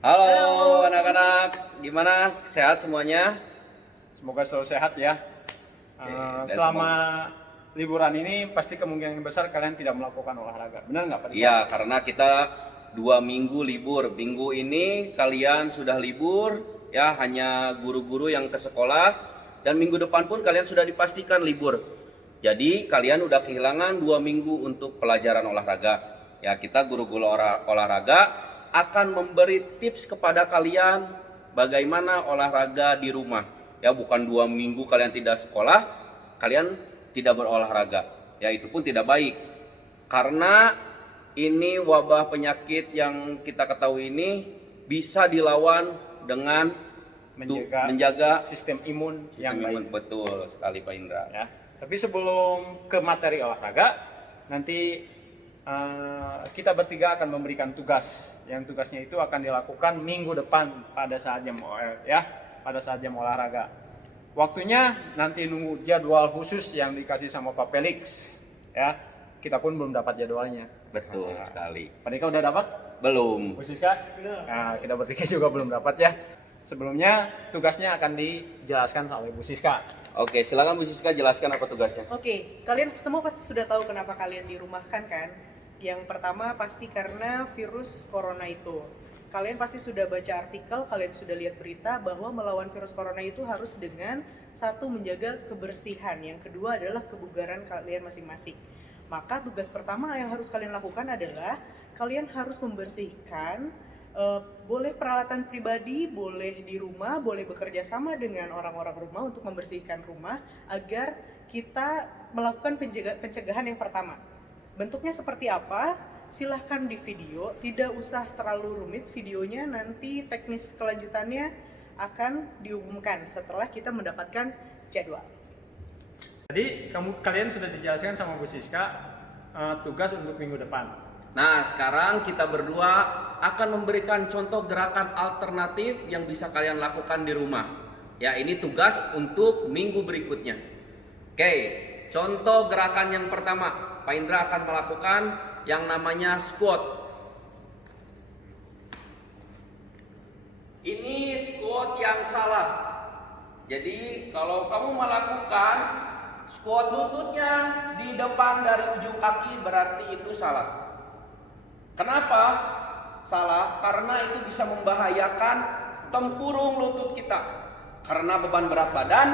Halo Halo. anak-anak, gimana? Sehat semuanya? Semoga selalu sehat ya. Oke, dan Selama liburan ini pasti kemungkinan besar kalian tidak melakukan olahraga. Benar nggak Pak Dika? Iya, karena kita 2 minggu libur. Minggu ini kalian sudah libur, ya hanya guru-guru yang ke sekolah. Dan minggu depan pun kalian sudah dipastikan libur. Jadi kalian udah kehilangan 2 minggu untuk pelajaran olahraga. Ya, kita guru-guru olahraga akan memberi tips kepada kalian bagaimana olahraga di rumah. Ya, bukan 2 minggu kalian tidak sekolah, kalian tidak berolahraga. Ya, itu pun tidak baik. Karena ini wabah penyakit yang kita ketahui ini bisa dilawan dengan menjaga sistem imun yang sistem imun. baik. Betul sekali Pak Indra. Ya. Tapi sebelum ke materi olahraga, nanti kita bertiga akan memberikan tugas. Yang tugasnya itu akan dilakukan minggu depan pada saat jam olahraga. Waktunya nanti nunggu jadwal khusus yang dikasih sama Pak Felix. Ya, kita pun belum dapat jadwalnya. Betul sekali. Pak Dika udah dapat? Belum. Bu Siska? Nah, kita bertiga juga belum dapat ya. Sebelumnya tugasnya akan dijelaskan oleh Bu Siska. Oke, silakan Bu Siska jelaskan apa tugasnya. Oke, kalian semua pasti sudah tahu kenapa kalian dirumahkan kan? Yang pertama pasti karena virus corona itu. Kalian pasti sudah baca artikel, kalian sudah lihat berita bahwa melawan virus corona itu harus dengan satu menjaga kebersihan, yang kedua adalah kebugaran kalian masing-masing. Maka tugas pertama yang harus kalian lakukan adalah kalian harus membersihkan boleh peralatan pribadi, boleh di rumah, boleh bekerja sama dengan orang-orang rumah untuk membersihkan rumah agar kita melakukan pencegahan yang pertama. Bentuknya seperti apa? Silahkan di video, tidak usah terlalu rumit videonya, nanti teknis kelanjutannya akan diumumkan setelah kita mendapatkan jadwal. Jadi kalian sudah dijelaskan sama Bu Siska tugas untuk minggu depan. Nah, sekarang kita berdua akan memberikan contoh gerakan alternatif yang bisa kalian lakukan di rumah. Ya, ini tugas untuk minggu berikutnya. Oke, contoh gerakan yang pertama, Pak Indra akan melakukan yang namanya squat. Ini squat yang salah. Jadi, kalau kamu melakukan squat lututnya di depan dari ujung kaki, berarti itu salah. Kenapa salah? Karena itu bisa membahayakan tempurung lutut kita. Karena beban berat badan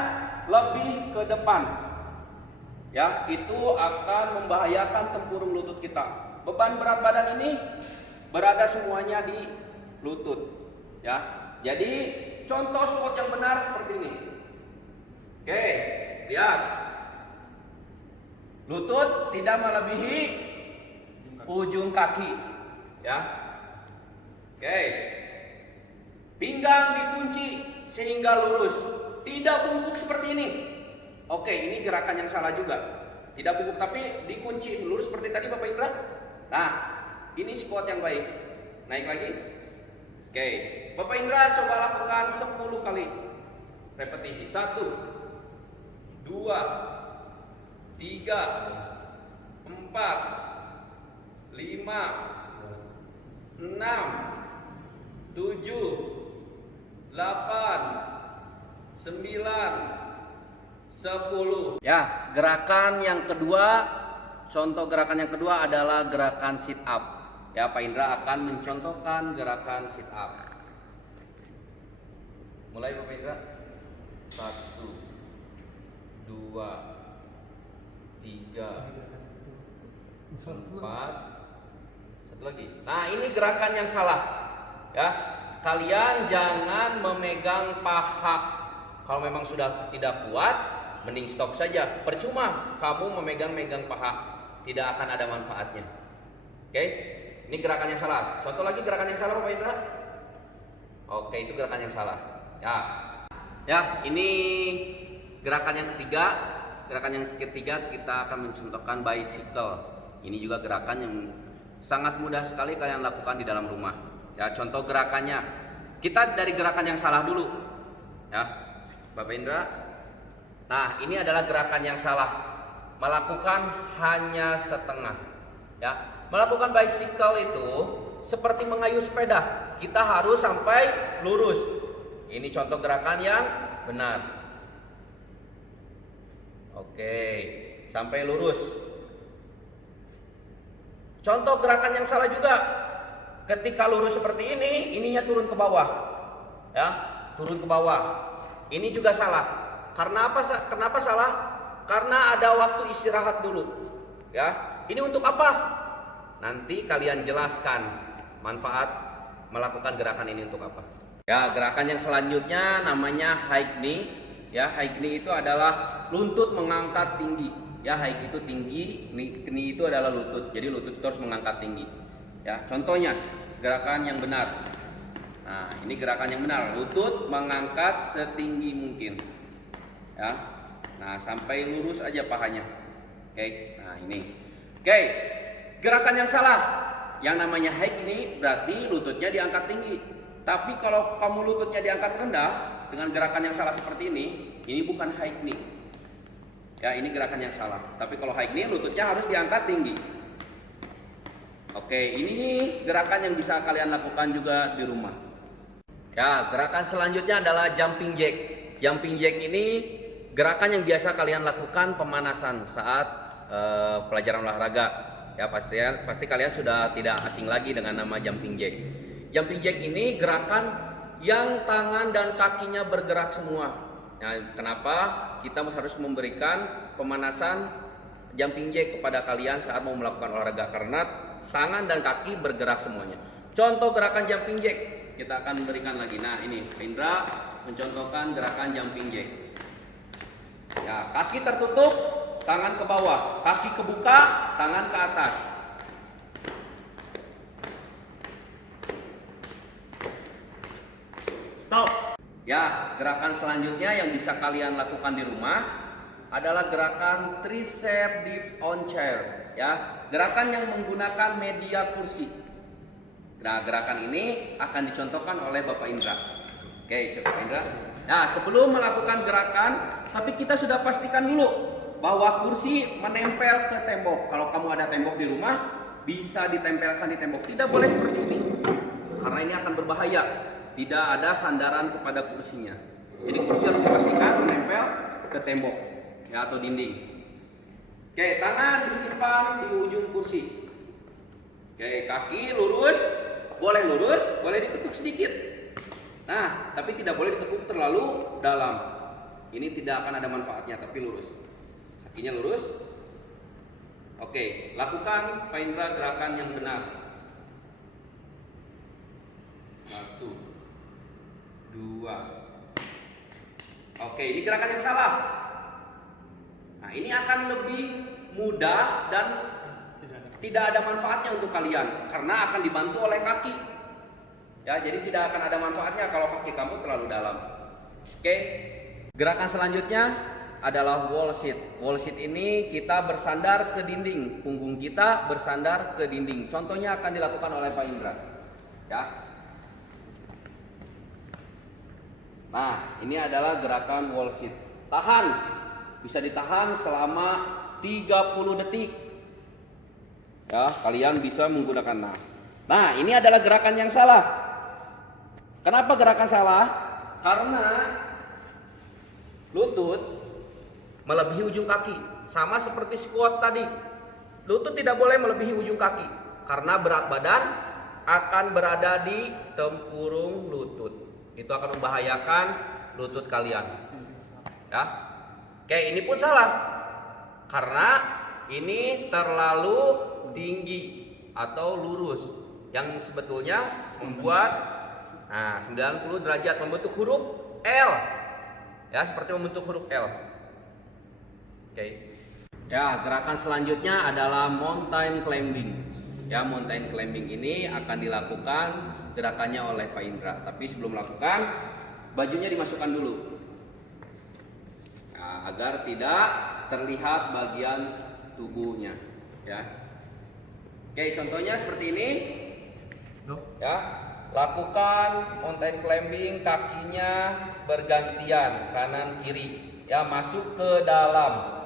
lebih ke depan. Ya, itu akan membahayakan tempurung lutut kita. Beban berat badan ini berada semuanya di lutut. Ya. Jadi, contoh squat yang benar seperti ini. Oke, lihat. Lutut tidak melebihi ujung kaki. Ya. Oke. Pinggang dikunci sehingga lurus, tidak bungkuk seperti ini. Oke, ini gerakan yang salah juga. Tidak bungkuk tapi dikunci lurus seperti tadi Bapak Indra. Nah, ini squat yang baik. Naik lagi. Oke. Bapak Indra coba lakukan 10 kali. Repetisi. 1 2 3 4 5 6 7 8 9 10. Ya, gerakan yang kedua, contoh gerakan yang kedua adalah gerakan sit up. Ya, Pak Indra akan mencontohkan gerakan sit up. Mulai Bapak Indra. 1 2 3 4. Satu lagi. Nah, ini gerakan yang salah. Ya, kalian jangan memegang paha. Kalau memang sudah tidak kuat, mending stop saja. Percuma kamu memegang-megang paha, tidak akan ada manfaatnya. Oke? Ini gerakan yang salah. Contoh lagi gerakan yang salah Bapak Indra. Oke, itu gerakan yang salah. Ya. Ya, ini gerakan yang ketiga. Gerakan yang ketiga kita akan mencontohkan bicycle. Ini juga gerakan yang sangat mudah sekali kalian lakukan di dalam rumah. Ya, contoh gerakannya. Kita dari gerakan yang salah dulu. Ya, Bapak Indra. Nah, ini adalah gerakan yang salah. Melakukan hanya setengah. Ya, melakukan bicycle itu seperti mengayuh sepeda. kita harus sampai lurus. Ini contoh gerakan yang benar. Oke, sampai lurus. Contoh gerakan yang salah juga. Ketika lurus seperti ini, ininya turun ke bawah. Ya, turun ke bawah. Ini juga salah. Karena apa? Kenapa salah? Karena ada waktu istirahat dulu. Ya, ini untuk apa? Nanti kalian jelaskan manfaat melakukan gerakan ini untuk apa. Ya, gerakan yang selanjutnya namanya high knee. Ya, high knee itu adalah lutut mengangkat tinggi. Ya, high itu tinggi, knee itu adalah lutut. Jadi lutut itu harus mengangkat tinggi. Ya, contohnya gerakan yang benar. Nah, ini gerakan yang benar. Lutut mengangkat setinggi mungkin. Ya. Nah, sampai lurus aja pahanya. Oke. Nah, ini. Oke. Gerakan yang salah. Yang namanya high knee berarti lututnya diangkat tinggi. Tapi kalau kamu lututnya diangkat rendah dengan gerakan yang salah seperti ini bukan high knee. Ya, ini gerakan yang salah. Tapi kalau high knee lututnya harus diangkat tinggi. Oke, ini gerakan yang bisa kalian lakukan juga di rumah. Ya, gerakan selanjutnya adalah jumping jack. Jumping jack ini gerakan yang biasa kalian lakukan pemanasan saat pelajaran olahraga. Ya, pasti kalian sudah tidak asing lagi dengan nama jumping jack. Jumping jack ini gerakan yang tangan dan kakinya bergerak semua. Nah, kenapa kita harus memberikan pemanasan jumping jack kepada kalian saat mau melakukan olahraga? Karena tangan dan kaki bergerak semuanya. Contoh gerakan jumping jack kita akan memberikan lagi. Nah, ini Indra mencontohkan gerakan jumping jack. Ya, kaki tertutup, tangan ke bawah, kaki kebuka, tangan ke atas. Stop. Ya, gerakan selanjutnya yang bisa kalian lakukan di rumah adalah gerakan tricep dips on chair. Ya, gerakan yang menggunakan media kursi. Nah, gerakan ini akan dicontohkan oleh Bapak Indra. Oke, coba Indra. Nah, sebelum melakukan gerakan, tapi kita sudah pastikan dulu bahwa kursi menempel ke tembok. Kalau kamu ada tembok di rumah, bisa ditempelkan di tembok. Tidak boleh seperti ini, karena ini akan berbahaya. Tidak ada sandaran kepada kursinya. Jadi kursi harus dipastikan menempel ke tembok, ya, atau dinding. Oke, tangan disimpan di ujung kursi. Oke, kaki lurus, boleh ditekuk sedikit. Nah, tapi tidak boleh ditekuk terlalu dalam. Ini tidak akan ada manfaatnya, tapi lurus. Kakinya lurus. Oke, lakukan Pak Indra gerakan yang benar. 1, 2. Oke, ini gerakan yang salah. Nah, ini akan lebih mudah dan tidak ada manfaatnya untuk kalian karena akan dibantu oleh kaki. Ya, jadi tidak akan ada manfaatnya kalau kaki kamu terlalu dalam. Oke. Gerakan selanjutnya adalah wall sit. Wall sit ini kita bersandar ke dinding, punggung kita bersandar ke dinding. Contohnya akan dilakukan oleh Pak Indra. Ya. Nah, ini adalah gerakan wall sit. Tahan. Bisa ditahan selama 30 detik. Ya, kalian bisa menggunakan Nah, ini adalah gerakan yang salah. Kenapa gerakan salah? Karena lutut melebihi ujung kaki. Sama seperti squat tadi. Lutut tidak boleh melebihi ujung kaki karena berat badan akan berada di tempurung lutut. Itu akan membahayakan lutut kalian. Ya. Oke, ini pun salah. Karena ini terlalu tinggi atau lurus yang sebetulnya membuat 90 derajat membentuk huruf L. Ya, seperti membentuk huruf L. Oke. Ya, gerakan selanjutnya adalah mountain climbing. Ya, mountain climbing ini akan dilakukan gerakannya oleh Pak Indra. Tapi sebelum melakukan, bajunya dimasukkan dulu. Nah, agar tidak terlihat bagian tubuhnya, ya. Oke, contohnya seperti ini. Ya, lakukan mountain climbing, kakinya bergantian kanan kiri. Ya, masuk ke dalam.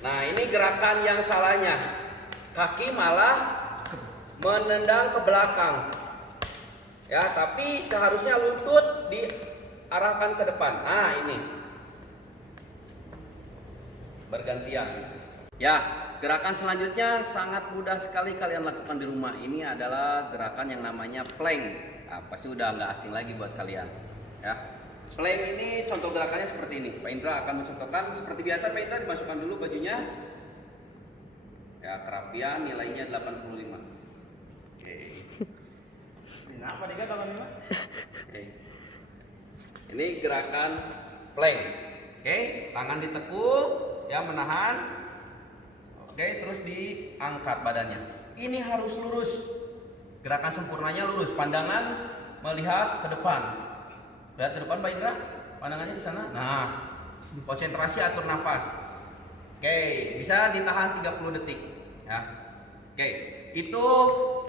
Nah, ini gerakan yang salahnya. kaki malah menendang ke belakang. Ya, tapi seharusnya lutut diarahkan ke depan. Nah, ini. Bergantian. Ya, gerakan selanjutnya sangat mudah sekali kalian lakukan di rumah. Ini adalah gerakan yang namanya plank. Nah, pasti udah nggak asing lagi buat kalian. Ya, plank ini contoh gerakannya seperti ini. Pak Indra akan mencontohkan seperti biasa. Pak Indra dimasukkan dulu bajunya. Ya, kerapian nilainya 85. Oke. Kenapa dia kalau ini? Oke. Ini gerakan plank. Oke, tangan ditekuk, ya menahan. Oke, terus diangkat badannya. Ini harus lurus. Gerakan sempurnanya lurus, pandangan melihat ke depan. Lihat ke depan Pak Indra, pandangannya di sana. Nah, konsentrasi atur nafas. Oke, bisa ditahan 30 detik. Ya. Oke, itu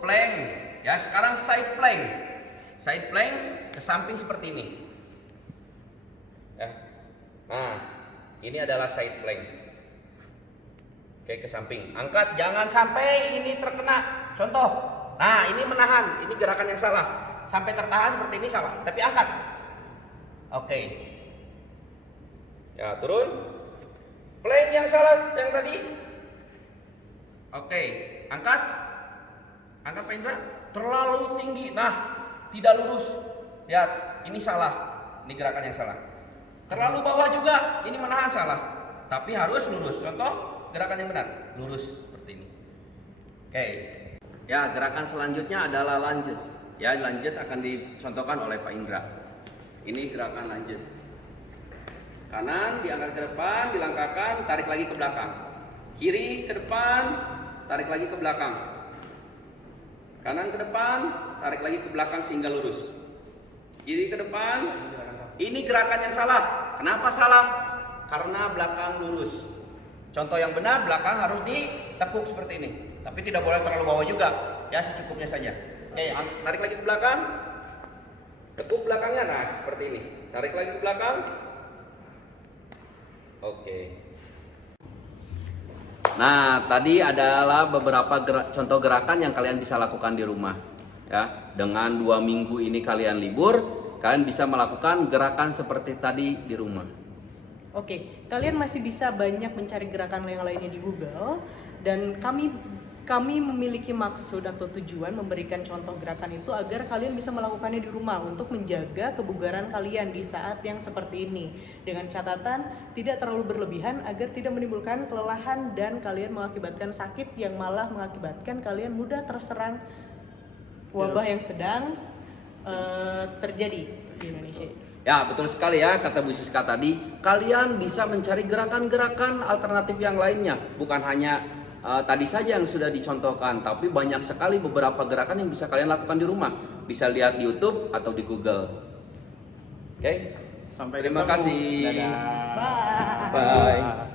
plank. Ya, sekarang side plank. Side plank ke samping seperti ini. Ya. Nah, ini adalah side plank. Oke, ke samping. Angkat, jangan sampai ini terkena. Contoh. Nah, ini menahan. Ini gerakan yang salah. Sampai tertahan seperti ini salah. Tapi angkat. Oke. Ya, turun. Plank yang salah yang tadi. Oke, angkat. Angkat Pak Indra. Terlalu tinggi. Nah, tidak lurus. Lihat, ini salah. Ini gerakan yang salah. Terlalu bawah juga. Ini menahan salah. Tapi harus lurus. Contoh gerakan yang benar. Lurus seperti ini. Oke. Ya, gerakan selanjutnya adalah lunges. Ya, lunges akan dicontohkan oleh Pak Indra. Ini gerakan lunges. Kanan diangkat ke depan, dilangkahkan, tarik lagi ke belakang. Kiri ke depan, tarik lagi ke belakang. Kanan ke depan, tarik lagi ke belakang sehingga lurus. Kiri ke depan. Ini gerakan yang salah. Kenapa salah? Karena belakang lurus. Contoh yang benar, belakang harus ditekuk seperti ini. Tapi tidak boleh terlalu bawah juga. Ya, secukupnya saja. Oke, tarik lagi ke belakang. Tekuk belakangnya, nah seperti ini. Tarik lagi ke belakang. Oke. Nah, tadi adalah beberapa contoh gerakan yang kalian bisa lakukan di rumah. Ya, dengan 2 minggu ini kalian libur, kalian bisa melakukan gerakan seperti tadi di rumah. Oke, kalian masih bisa banyak mencari gerakan yang lainnya di Google, dan kami memiliki maksud atau tujuan memberikan contoh gerakan itu agar kalian bisa melakukannya di rumah untuk menjaga kebugaran kalian di saat yang seperti ini, dengan catatan tidak terlalu berlebihan agar tidak menimbulkan kelelahan dan kalian mengakibatkan sakit yang malah mengakibatkan kalian mudah terserang wabah yang sedang terjadi di Indonesia. Ya, betul sekali ya kata Bu Siska tadi. Kalian bisa mencari gerakan-gerakan alternatif yang lainnya. Bukan hanya tadi saja yang sudah dicontohkan, tapi banyak sekali beberapa gerakan yang bisa kalian lakukan di rumah. Bisa lihat di YouTube atau di Google. Oke? Sampai Terima ketemu. kasih. Dadah. Bye. Bye.